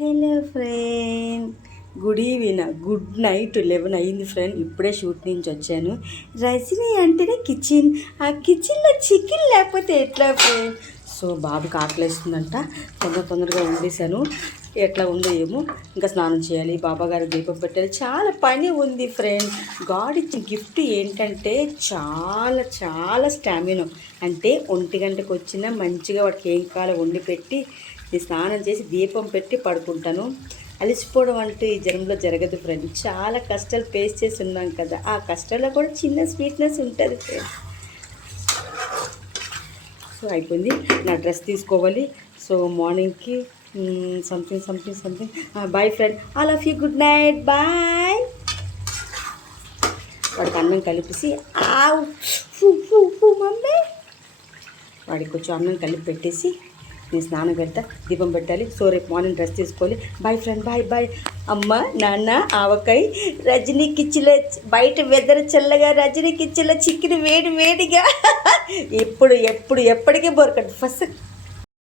Hello friend, good night 11 అయింది friend. ఇప్పుడే shoot నుంచి వచ్చాను. రజనీ అంటేనే కిచెన్, ఆ కిచెన్లో చికెన్ లేకపోతే ఎట్లా ఫ్రెండ్? సో బాబుకి ఆకలిస్తుందంట, తొందరగా వండేశాను. ఎట్లా ఉందో ఏమో, ఇంకా స్నానం చేయాలి, బాబాగారు దీపం పెట్టాలి, చాలా పని ఉంది ఫ్రెండ్. గాడ్ ఇచ్చిన గిఫ్ట్ ఏంటంటే చాలా చాలా స్టామినా. అంటే 1 గంటకు వచ్చినా మంచిగా వాడికి ఏం కావాలో వండి పెట్టి నేను స్నానం చేసి దీపం పెట్టి పడుకుంటాను. అలసిపోవడం అంటూ ఈ జన్మలో జరగదు ఫ్రెండ్. చాలా కష్టాలు ఫేస్ చేసి ఉన్నాం కదా, ఆ కష్టాల్లో కూడా చిన్న స్వీట్నెస్ ఉంటుంది ఫ్రెండ్. సో అయిపోయింది, నా డ్రెస్ తీసుకోవాలి. సో మార్నింగ్కి something boyfriend, all of you good night, bye. వాడికి అన్నం కలిపేసి మమ్మీ వాడికి కొంచెం అన్నం కలిపి పెట్టేసి నేను స్నానం పెడతా, దీపం పెట్టాలి. సో రేపు మార్నింగ్ డ్రెస్ తీసుకోవాలి. Bye friend, bye. అమ్మ నాన్న ఆవకాయ, రజనీ కిచెన్లో బయట వెదర్ చల్లగా, రజనీ కిచెన్లో చికెన్ వేడిగా ఎప్పటికీ బోరకట్టు ఫస్ట్